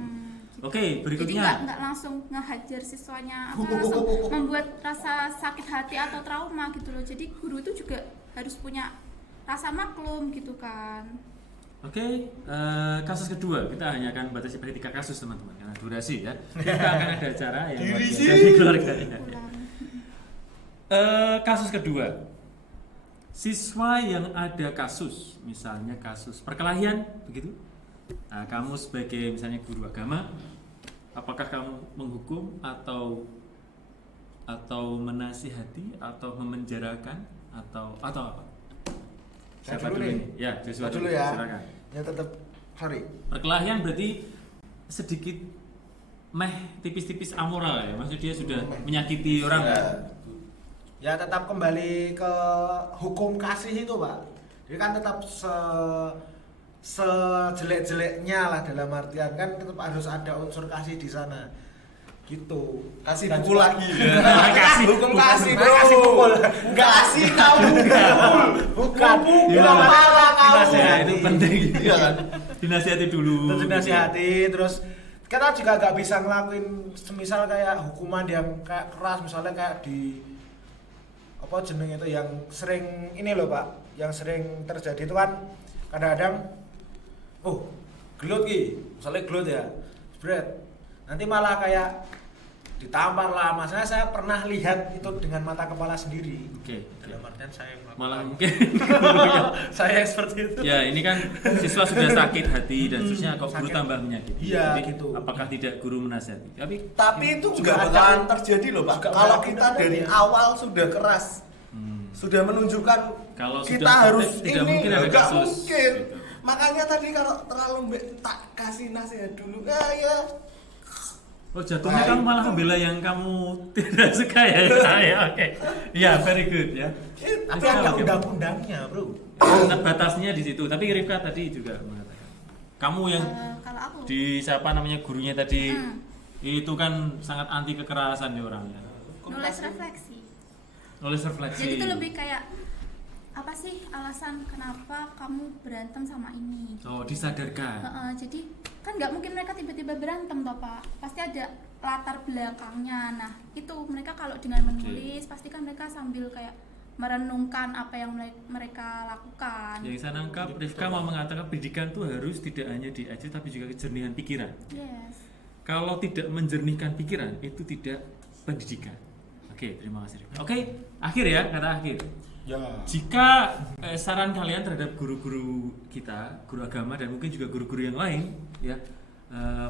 Oke, Jadi berikutnya. nggak langsung ngehajar siswanya atau langsung membuat rasa sakit hati atau trauma gitu loh. Jadi guru itu juga harus punya rasa maklum gitu kan. Oke, kasus kedua kita hanya akan batasi pada 3 kasus teman-teman karena durasi ya. Kita akan ada acara yang luar biasa di keluarga. Kasus kedua, siswa yang ada kasus, misalnya kasus perkelahian begitu. Nah, kamu sebagai misalnya guru agama, apakah kamu menghukum atau menasihati atau memenjarakan atau apa? Saya Siapa dulu dulu nih. ini? Ya, Joshua Dulu ya. silakan. Ya tetap sorry. Perkelahian berarti sedikit tipis-tipis amoral ya, maksudnya dia sudah menyakiti orang ya. Ya tetap kembali ke hukum kasih itu Pak. Jadi kan tetap sejelek-jeleknya lah, dalam artian kan tetap harus ada unsur kasih di sana. Gitu. Kasih Dan pukul juga- lagi. Kasih hukum pukul. kasih bro. Kasih pukul. Enggak kasih kamu. Bukan. Iya. Kita marah kamu. Dinasihati, itu penting. Iya kan? Dinasihati dulu. Terus dinasihati, terus kita juga nggak bisa ngelakuin semisal kayak hukuman yang kayak keras, misalnya kayak di apa jeneng itu yang sering ini loh Pak, yang sering terjadi itu kan kadang-kadang gelut ki, misalnya gelut ya, spread, nanti malah kayak ditampar lah. Maksudnya saya pernah lihat itu dengan mata kepala sendiri. Oke. Dalam artian saya Malah mungkin saya seperti itu. ya ini kan siswa sudah sakit hati dan seterusnya kok guru Sakit. tambah menyakiti. Iya, Jadi, gitu. apakah tidak guru menasihati? Tapi itu Juga nggak ada- bakalan terjadi loh Pak. juga Kalau ada kita dari ya. awal sudah keras, sudah menunjukkan Kalau kita sudah harus protes, tidak ini, mungkin ada nggak kasus, mungkin. gitu. Makanya tadi kalau terlalu tak kasih nasihat dulu, ya Oh jatuhnya kamu malah membela yang kamu tidak suka ya? Ya oke. Iya very good ya. Tapi ada undang-undangnya, Bro. Nah, batasnya di situ. Tapi Rifka tadi juga mengatakan. Kamu yang Kalau aku di siapa namanya gurunya tadi itu kan sangat anti kekerasan ya orangnya. nulis refleksi. Nulis refleksi. Jadi itu lebih kayak apa sih alasan kenapa kamu berantem sama ini? Oh disadarkan. Jadi kan nggak mungkin mereka tiba-tiba berantem toh Pak, pasti ada latar belakangnya. Nah itu mereka kalau dengan menulis pasti kan mereka sambil kayak merenungkan apa yang mereka lakukan. Yang saya nangkap Rifka mau mengatakan pendidikan itu harus tidak hanya diajar tapi juga kejernihan pikiran. Yes. Kalau tidak menjernihkan pikiran itu tidak pendidikan. Oke, terima kasih Rifka. Oke, akhir ya, kata akhir. Ya. Jika saran kalian terhadap guru-guru kita, guru agama dan mungkin juga guru-guru yang lain, ya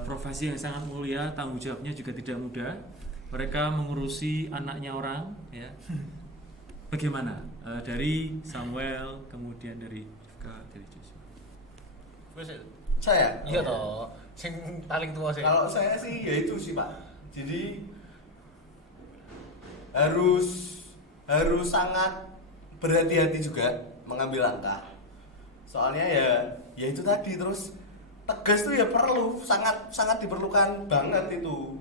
profesi yang sangat mulia, tanggung jawabnya juga tidak mudah. Mereka mengurusi anaknya orang, ya. Bagaimana? Dari Samuel, kemudian dari Rifka, dari Joshua. Saya? Iya toh, sing paling tua sih. Kalau saya sih ya itu sih Pak. Jadi harus sangat berhati-hati juga mengambil langkah. Soalnya ya itu tadi, terus tegas tuh ya perlu, sangat diperlukan banget itu.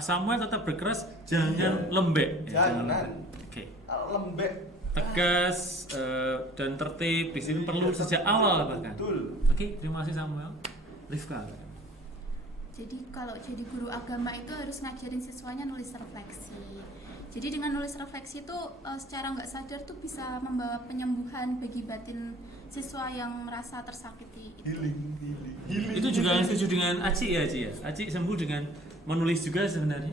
Samuel tetap berkeras, jangan lembek. Jangan. Oke. Kalau lembek, Tegas dan tertib di sini perlu sejak awal bahkan. betul. Oke, terima kasih Samuel. Rifka. Jadi kalau jadi guru agama itu harus ngajarin siswanya nulis refleksi. Jadi dengan nulis refleksi itu secara nggak sadar tuh bisa membawa penyembuhan bagi batin siswa yang merasa tersakiti. Healing. Itu juga yang setuju dengan Aci ya, Aci ya. Aci sembuh dengan menulis juga sebenarnya.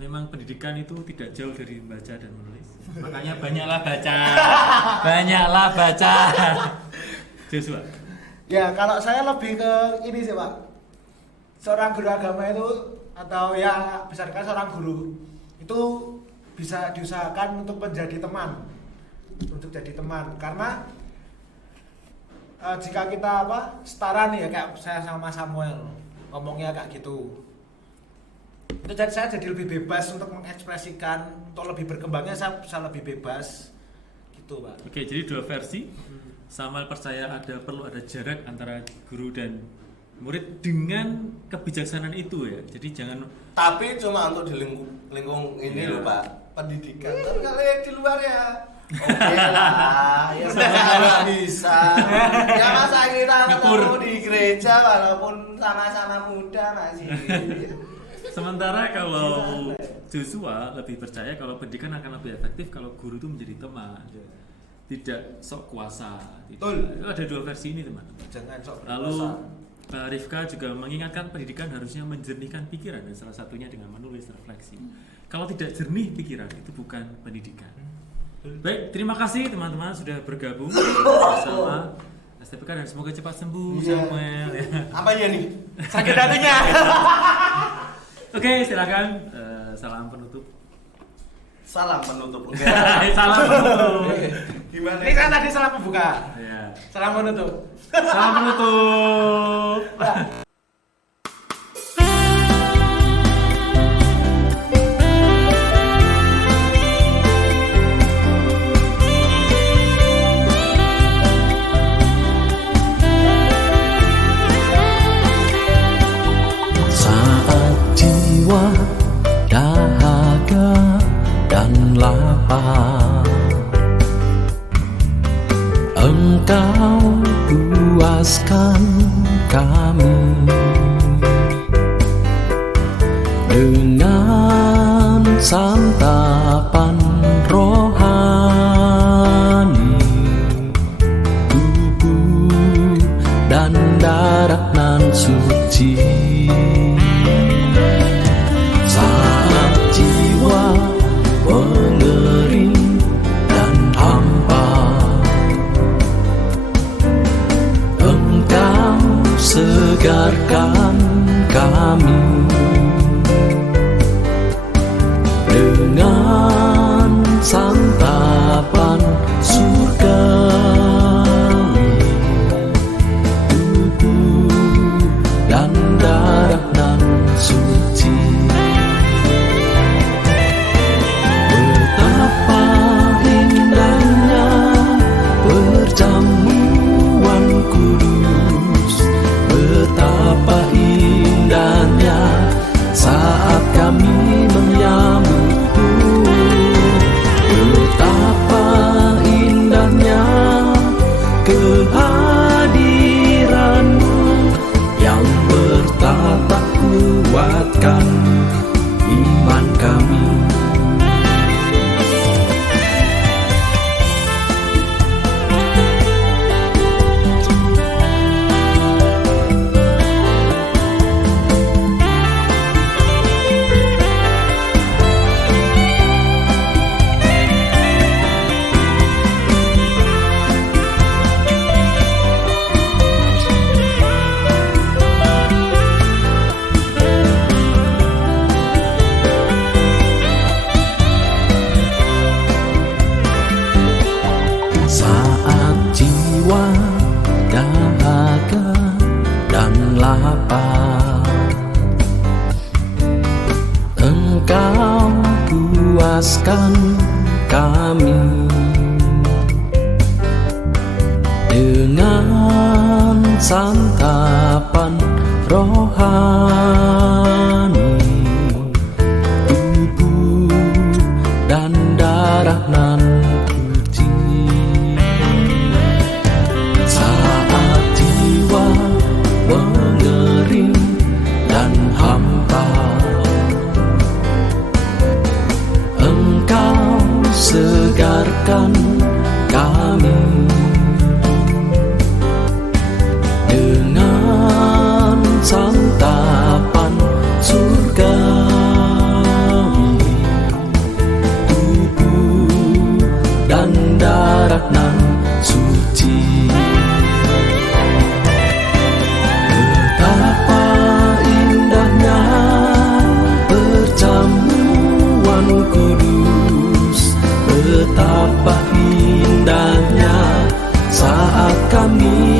Memang pendidikan itu tidak jauh dari membaca dan menulis. Makanya banyaklah baca. Banyaklah baca. Joshua. Ya, kalau saya lebih ke ini sih, Pak. Seorang guru agama itu atau ya bisa dikatakan seorang guru itu bisa diusahakan untuk menjadi teman. Untuk jadi teman karena jika kita setara nih ya kayak saya sama Samuel ngomongnya kayak gitu. Itu saya jadi lebih bebas untuk mengekspresikan, untuk lebih berkembangnya saya bisa lebih bebas gitu Pak. Oke, jadi dua versi. Samuel percaya perlu ada jarak antara guru dan murid dengan kebijaksanaan itu ya. Jadi jangan. Tapi cuma untuk di lingkung ini loh Pak, pendidikan. Tapi kalau yang di luar ya oke lah, ya nggak bisa. Ya masa kita ketemu di gereja walaupun sama-sama muda masih. Sementara kalau Joshua lebih percaya kalau pendidikan akan lebih efektif kalau guru itu menjadi teman, tidak sok kuasa. Itu ada dua versi ini teman-teman. Jangan sok Lalu berkuasa. Rifka juga mengingatkan pendidikan harusnya menjernihkan pikiran dan salah satunya dengan menulis refleksi. Kalau tidak jernih pikiran itu bukan pendidikan. Baik, terima kasih teman-teman sudah bergabung bersama STPK dan semoga cepat sembuh Samuel. Apa ya nih? Sakit hatinya. Oke, silakan salam penutup. Salam penutup. Salam penutup. Gimana? Ini kan tadi salam pembuka. Ya. Salam penutup. Salam penutup. Saat jiwa dahaga dan lapar, Engkau puaskan kami dengan santapan rohani, tubuh dan darah nan suci. Saat jiwa mengering dan hampa, Engkau segarkan kami dengan santapan surgawi, tubuh dan darah nan suci. kehadiran-Mu yang bertata kuatkan iman kami. Saat jiwa dahaga dan lapar, Engkau puaskan kami dengan santapan rohani, tubuh dan darah nan suci. Saat jiwa mengering dan hampa, Engkau segarkan kami dengan santapan surgawi, tubuh dan darah nan suci. Betapa indahnya perjamuan kudus, betapa indahnya saat kami